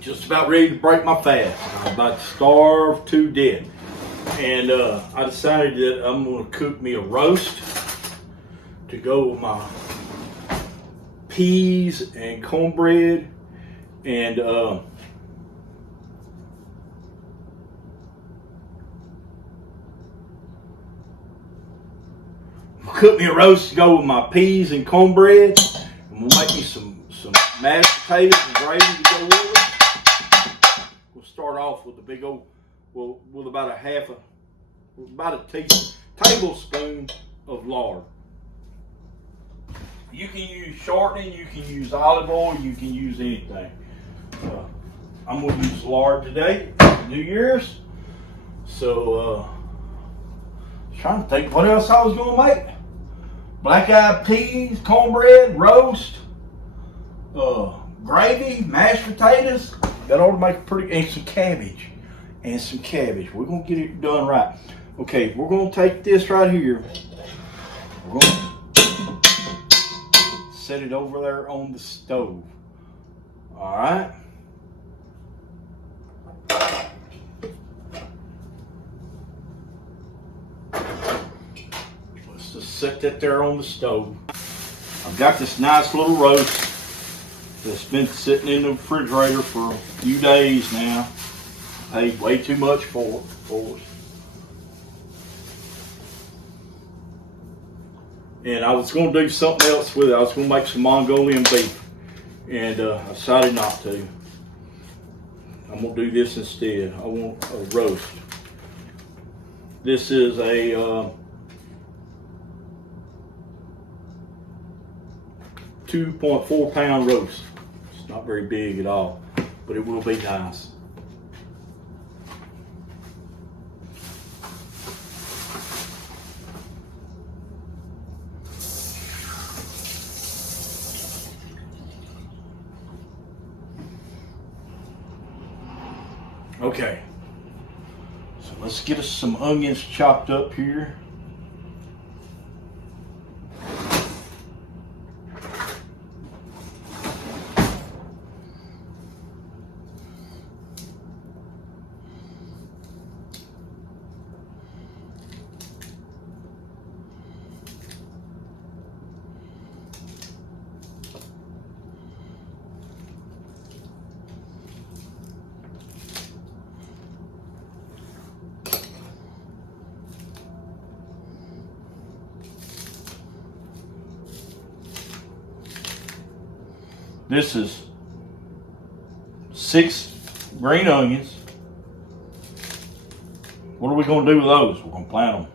just about ready to break my fast. I'm about to starve to death. And I decided that I'm going to cook me a roast to go with my peas and cornbread. And cook me a roast to go with my peas and cornbread. And we'll make me some mashed potatoes and gravy to go with it. We'll start off with a big old, with about a tablespoon of lard. You can use shortening, you can use olive oil, you can use anything. I'm going to use lard today, New Year's. So, trying to think what else I was going to make. Black-eyed peas, cornbread, roast, gravy, mashed potatoes. That ought to make it pretty, and some cabbage. We're going to get it done right. Okay, we're going to take this right here. We're going to set it over there on the stove. All right. Let's just set that there on the stove. I've got this nice little roast that's been sitting in the refrigerator for a few days now. I paid way too much for it. And I was going to do something else with it. I was going to make some Mongolian beef. And I decided not to. I'm going to do this instead. I want a roast. This is a 2.4 pound roast. It's not very big at all, but it will be nice. Okay, so let's get us some onions chopped up here. This is 6 green onions. What are we going to do with those? We're going to plant them.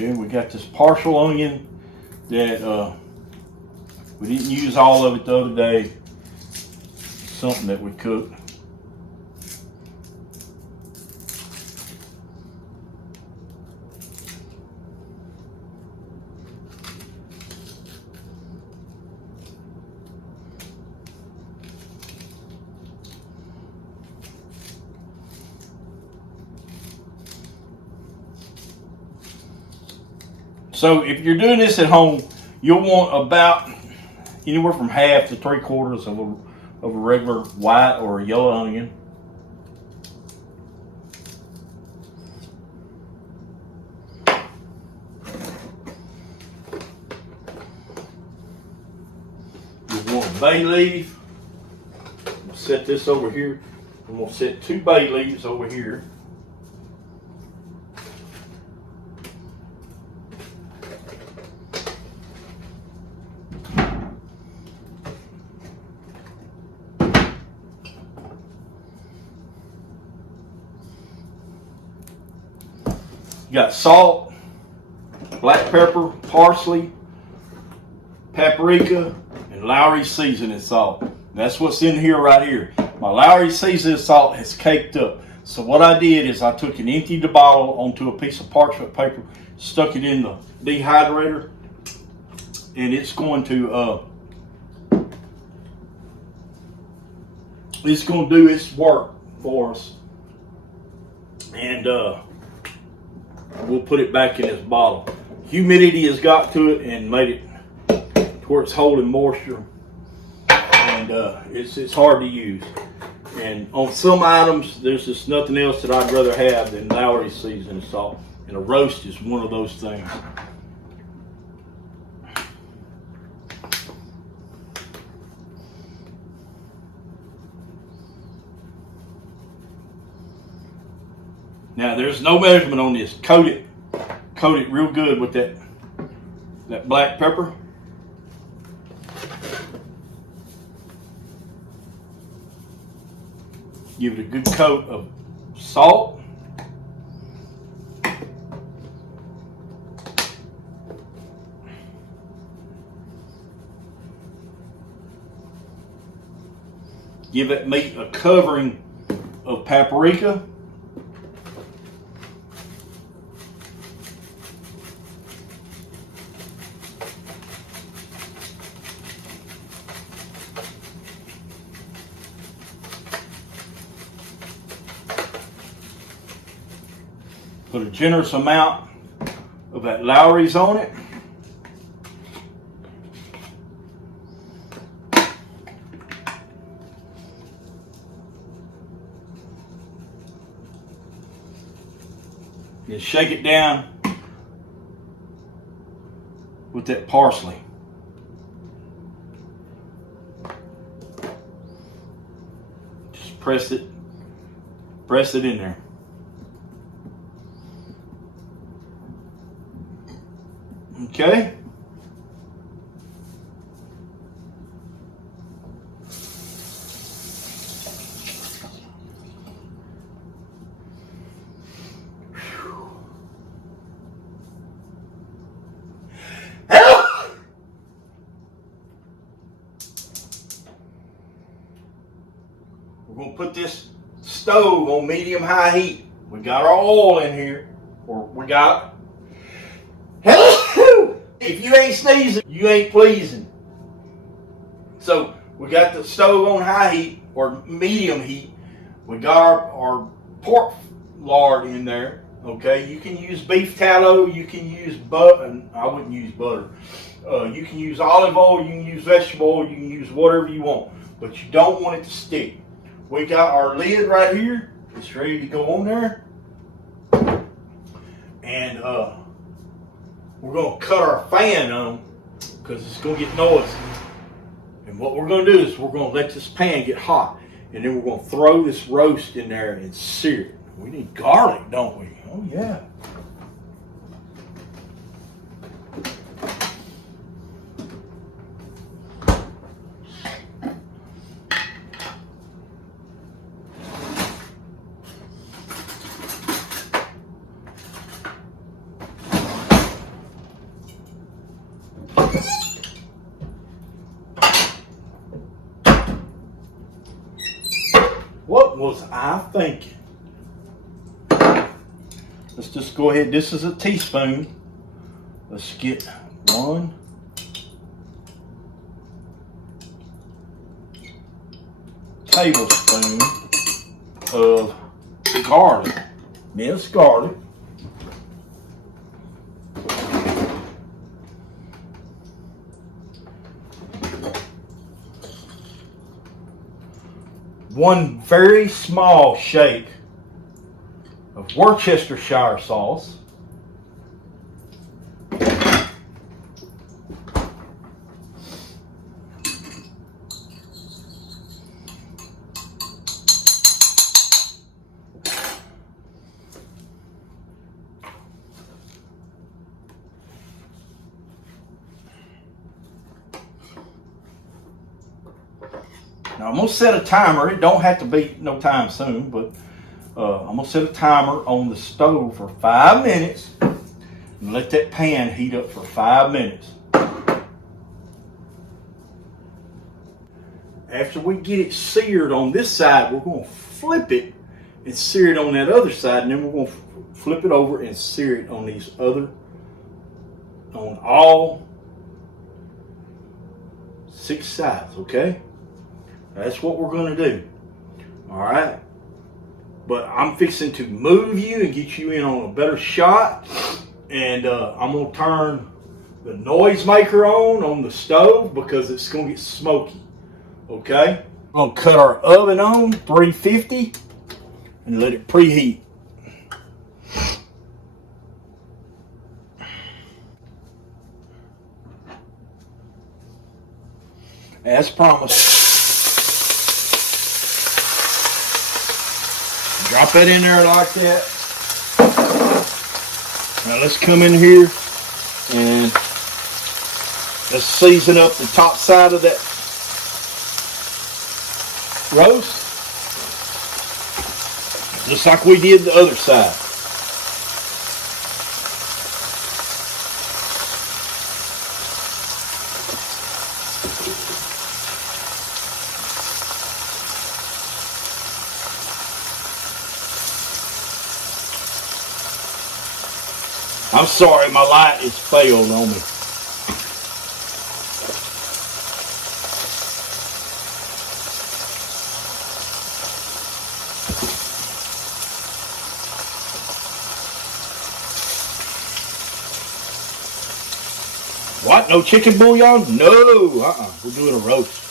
Okay, we got this partial onion that we didn't use all of it the other day. Something that we cooked. So if you're doing this at home, you'll want about anywhere from half to 3/4 of a regular white or a yellow onion. You want a bay leaf. We'll set this over here. I'm going to set 2 bay leaves over here. You got salt, black pepper, parsley, paprika, and Lowry seasoning salt. That's what's in here right here. My Lowry seasoned salt has caked up. So what I did is I took and emptied the bottle onto a piece of parchment paper, stuck it in the dehydrator, and it's going to do its work for us. And we'll put it back in this bottle. Humidity has got to it and made it to where it's holding moisture, and it's hard to use. And on some items, there's just nothing else that I'd rather have than Lowry seasoned salt. And a roast is one of those things. Now there's no measurement on this. Coat it real good with that black pepper. Give it a good coat of salt. Give that meat a covering of paprika. Put a generous amount of that Lowry's on it. Then shake it down with that parsley. Just press it in there. Okay. We're going to put this stove on medium-high heat. We got our oil in here, or we got. If you ain't sneezing, you ain't pleasing. So we got the stove on high heat or medium heat. We got our pork lard in there. Okay, you can use beef tallow. You can use butter. I wouldn't use butter. You can use olive oil. You can use vegetable oil. You can use whatever you want, but you don't want it to stick. We got our lid right here. It's ready to go on there, and we're going to cut our fan on because it's going to get noisy. And what we're going to do is we're going to let this pan get hot, and then we're going to throw this roast in there and sear it. We need garlic, don't we? Oh, yeah. What was I thinking? Let's just go ahead. This is a teaspoon. Let's get 1 tablespoon of garlic. Minced garlic. One very small shake of Worcestershire sauce. Now I'm going to set a timer. It don't have to be no time soon, but I'm going to set a timer on the stove for 5 minutes and let that pan heat up for 5 minutes. after we get it seared on this side, we're going to flip it and sear it on that other side, and then we're going to flip it over and sear it on these other, on all 6 sides, okay? That's what we're going to do, all right? But I'm fixing to move you and get you in on a better shot, and I'm going to turn the noise maker on the stove because it's going to get smoky, okay? We're going to cut our oven on 350 and let it preheat. As promised. Drop that in there like that. Now let's come in here and let's season up the top side of that roast, just like we did the other side. I'm sorry, my light has failed on me. What? No chicken bouillon? No. We're doing a roast.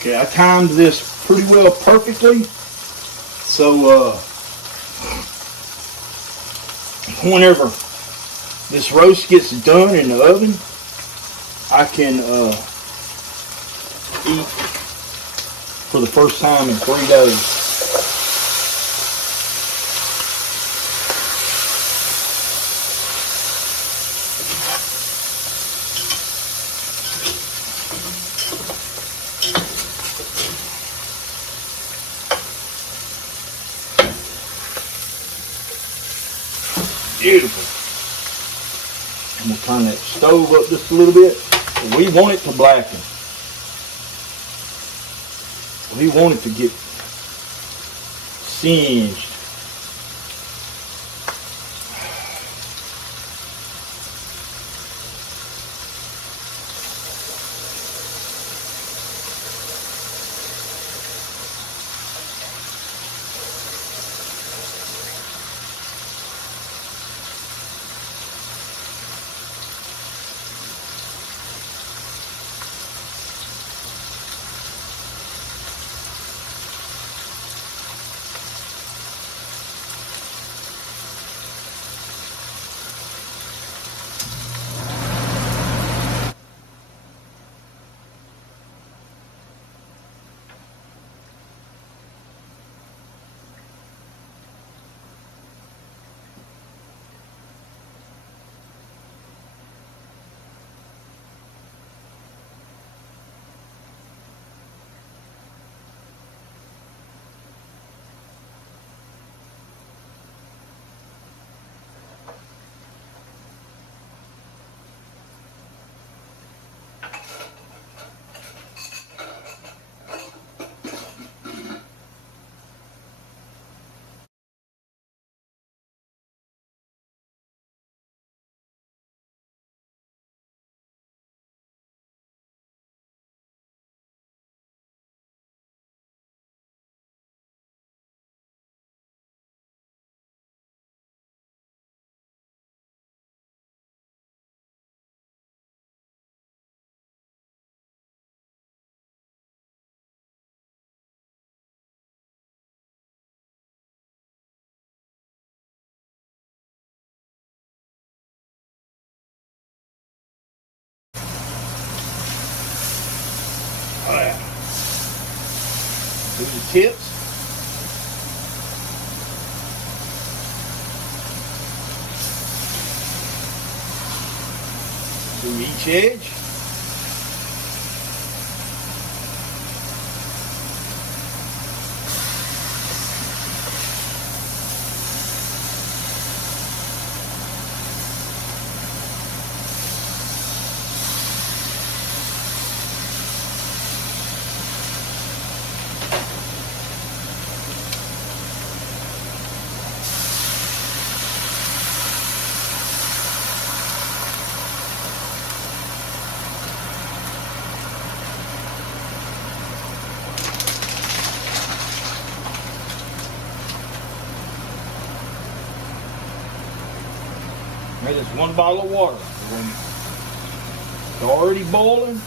Okay, I timed this pretty well perfectly. So whenever this roast gets done in the oven, I can eat for the first time in 3 days. Beautiful. I'm going to turn that stove up just a little bit. We want it to blacken. We want it to get singed. Do the tips. Do each edge. That is 1 bottle of water. It's already boiling.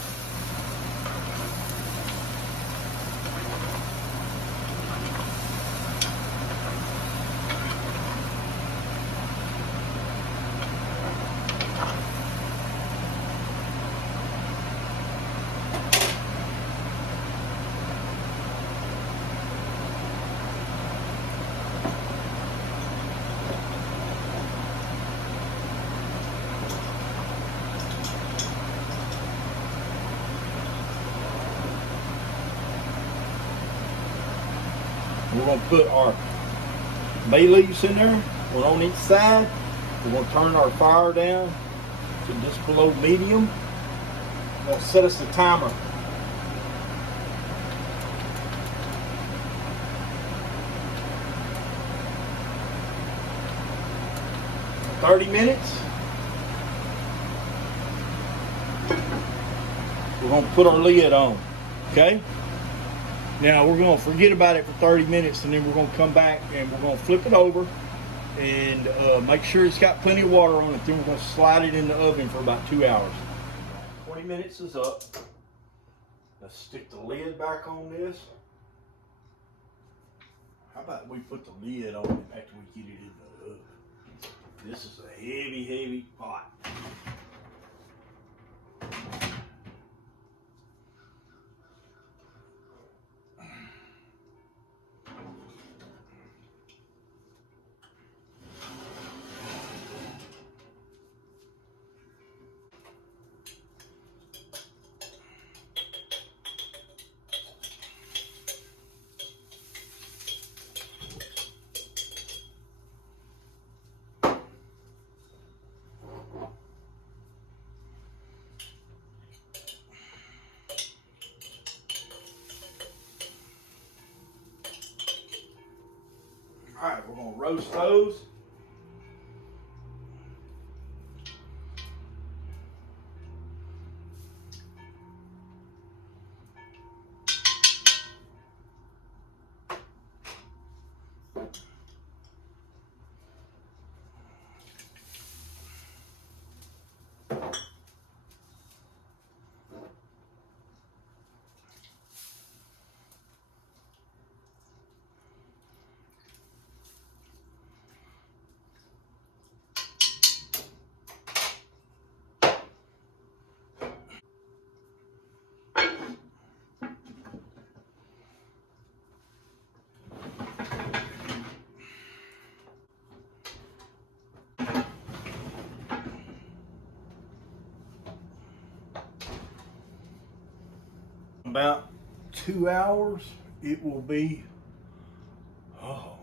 We're going to put our bay leaves in there, one on each side. We're going to turn our fire down to just below medium. We're going to set us a timer. For 30 minutes. We're going to put our lid on, okay? Now we're going to forget about it for 30 minutes and then we're going to come back and we're going to flip it over and make sure it's got plenty of water on it. Then we're going to slide it in the oven for about 2 hours. 20 minutes is up. Let's stick the lid back on this. How about we put the lid on it after we get it in the oven? This is a heavy, heavy pot. All right, we're going to roast those. About 2 hours, it will be, oh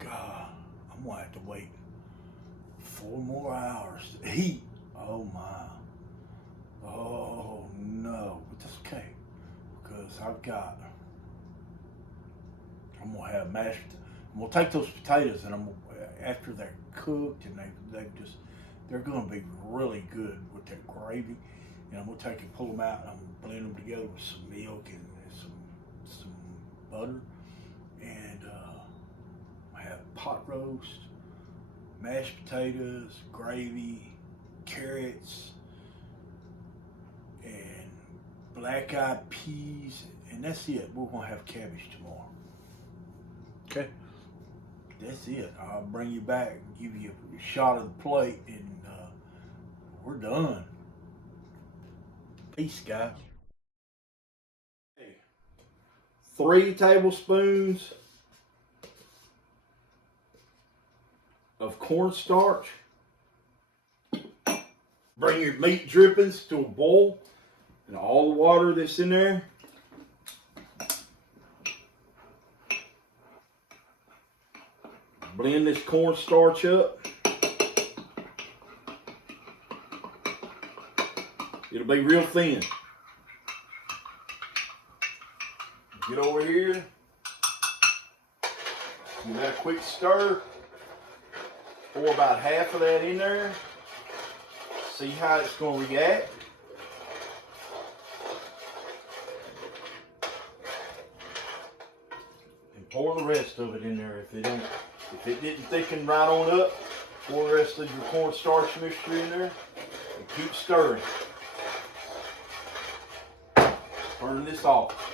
God, I'm gonna have to wait 4 more hours to heat. Oh my, oh no, but that's okay, because I'm gonna have mashed, I'm gonna take those potatoes and after they're cooked and they're gonna be really good with that gravy. And I'm gonna take and pull them out and I'm gonna blend them together with some milk and some butter. And I have pot roast, mashed potatoes, gravy, carrots, and black-eyed peas, and that's it. We're gonna have cabbage tomorrow. Okay, that's it. I'll bring you back, give you a shot of the plate, and we're done. Peace, guys. 3 tablespoons of cornstarch. Bring your meat drippings to a boil and all the water that's in there. Blend this cornstarch up. It'll be real thin. Get over here. Give that a quick stir. Pour about half of that in there. See how it's going to react. And pour the rest of it in there. If it didn't thicken right on up, pour the rest of your cornstarch mixture in there and keep stirring. Turn this off.